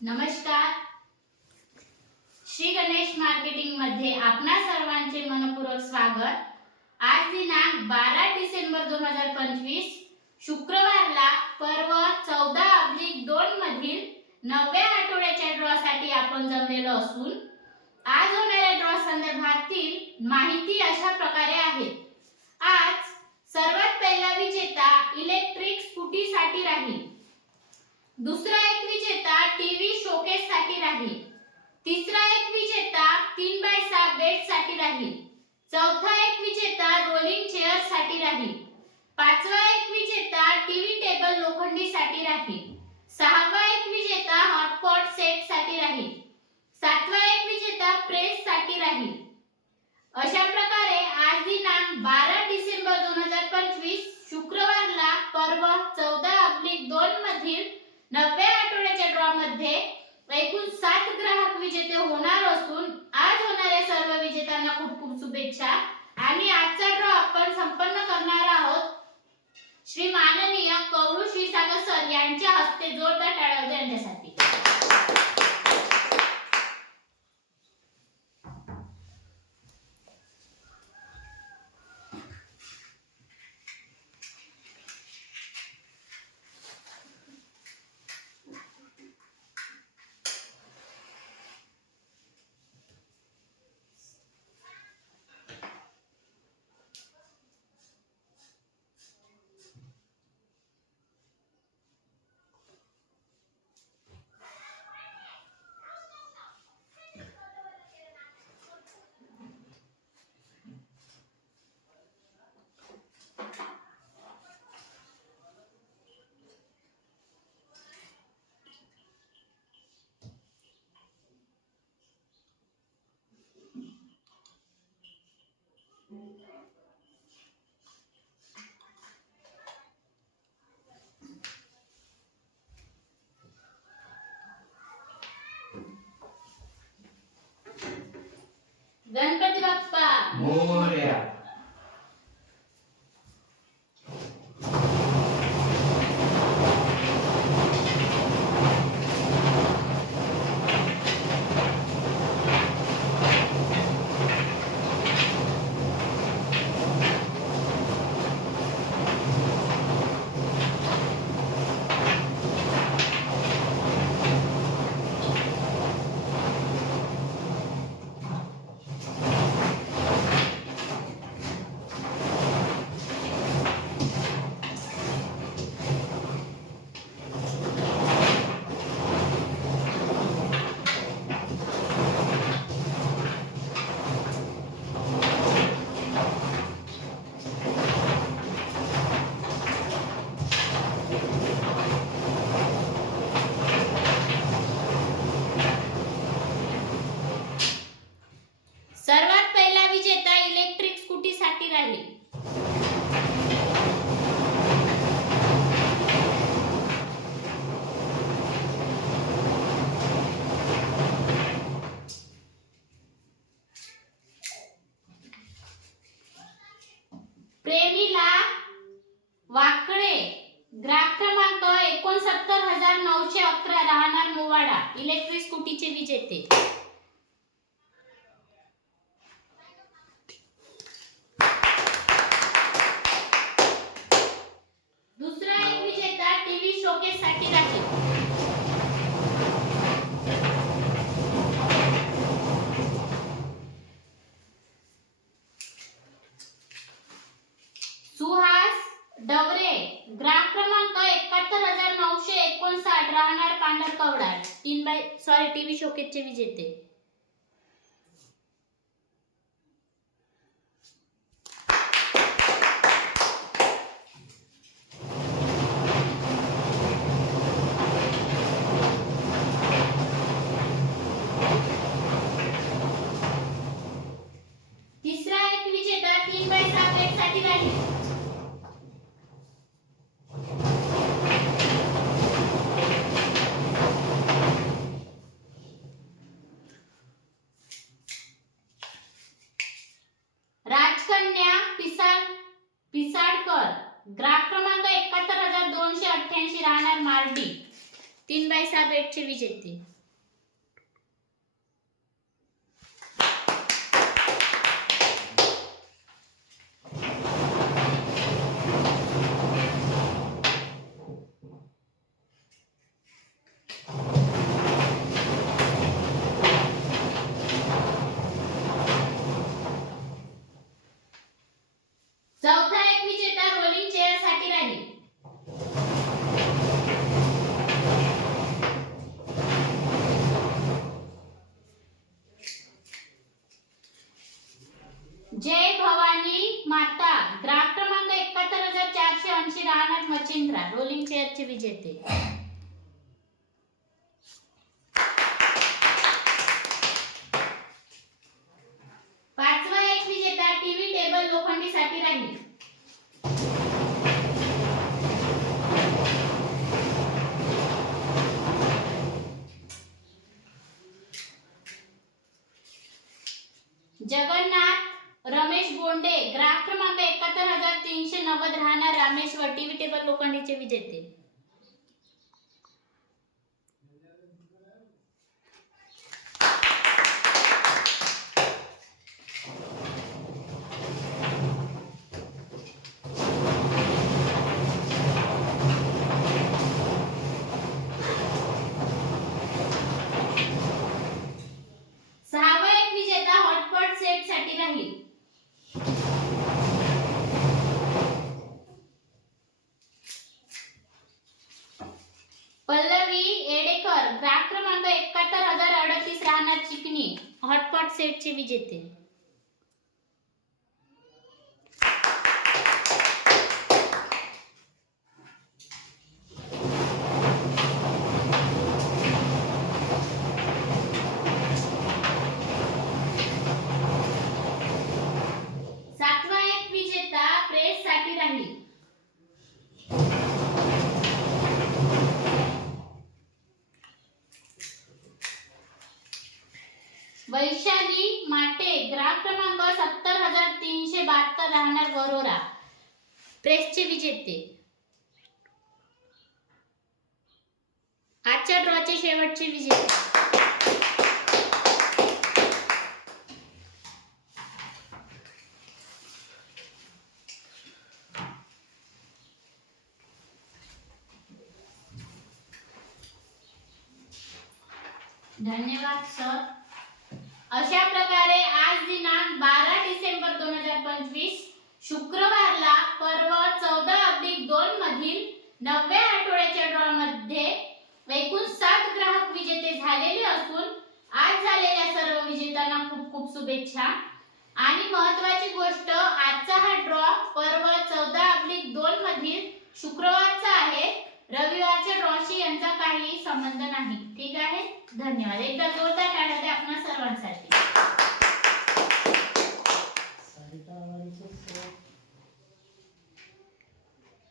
नमस्कार. श्री गणेश मार्केटिंग मध्ये आपणा सर्वांचे मनपूर्वक स्वागत. आज दिनांक 12 डिसेंबर 2025 शुक्रवारला पर्व 14/2 मधील 9व्या आठवड्याच्या ड्रॉ साठी आपण जमलेलो असून आज होणाऱ्या ड्रॉ संदर्भातील माहिती अशा प्रकारे आहे. आज सर्वात पहिला विजेता इलेक्ट्रिक स्कूटी साठी राहील. दुसरा एक विजेता टीव्ही शोकेस साठी राहील. तिसरा एक विजेता 3x6 बेड साठी राहील. चौथा एक विजेता रोलिंग चेअर साठी राहील. पाचवा एक विजेता टीव्ही टेबल लोखंडी साठी राहील. सहावा एक विजेता हॉटपॉट सेट साठी राहील. सातवा एक विजेता प्रेस साठी राहील. अशा प्रकारे आज दिनांक 12 डिसेंबर 2025 शुक्रवारला पर्व 14/2 मधील 9व्या आठवड्याच्या ड्रॉ मध्ये एकूण 7 ग्राहक विजेते होणार असून आज होणाऱ्या सर्व विजेत्यांना खूप खूप शुभेच्छा. आणि आजचा ड्रॉ आपण संपन्न करणार आहोत श्री माननीय कौरू क्षीरसागर सर यांच्या हस्ते. जोरदार टाळ्या वाजवा यांच्यासाठी. गणपती बाप्पा मोरया. सर्वात पहिला विजेता इलेक्ट्रिक स्कूटी साठी राहील. प्रेमीला वाकळे ग्राहक क्रमांक 69,911 राहणार मोवाडा इलेक्ट्रिक स्कूटीचे विजेते. दुसरा एक विजेता टीव्ही शोकेस साठी राहील. सुहास डवरे ग्राहक क्रमांक 71,959 राहणार पांढर कवडाळ टीव्ही शोकेसचे विजेते. तिसरा एक विजेता 3x6 बेड साठी राहील. राजकन्या पिसाडकर ग्राहक क्रमांक 71,288 राहणार मार्डी 3x6 बेटचे विजेते. चौथा एक विजेता रोलिंग चेअर साठी राहील. जय भवानी माता ग्राहक क्रमांक 71480 राहणार मचिंद्रा रोलिंग चेअरचे विजेते. पाचवा एक विजेता टीव्ही टेबल लोखंडी साठी राहील. जगन्नाथ रमेश बोंडे ग्राहक क्रमांक 71390 राहणार रामेश्वर टीव्ही टेबल लोखंडीचे विजेते. सहावा एक विजेता हॉटपॉट सेट साठी राहील. पल्लवी एडेकर ग्राहक क्रमांक 71038 राहणार चिकणी हॉटपॉट सेटचे विजेते. सातवा एक विजेता प्रेस साठी राहील. वैशाली माटे ग्राहक क्रमांक 70372 राहणार वरोरा प्रेसचे विजेते. आजच्या ड्रॉचे शेवटचे विजेते. धन्यवाद सर. अशा प्रकारे आज दिनांक 12 डिसेंबर 2025 शुक्रवारला पर्व 14/2 मधील 9व्या आठवड्याच्या ड्रॉ मध्ये एकूण 7 ग्राहक विजेते झालेले असून आज झालेल्या सर्व विजेत्यांना खूप खूप शुभेच्छा. आणि महत्त्वाची गोष्ट आजचा हा ड्रॉ पर्व 14/2 मधील शुक्रवारचा आहे. रविवारच्या ड्रॉशी यांचा काही संबंध नाही. ठीक आहे. धन्यवाद. एकदा जोरदार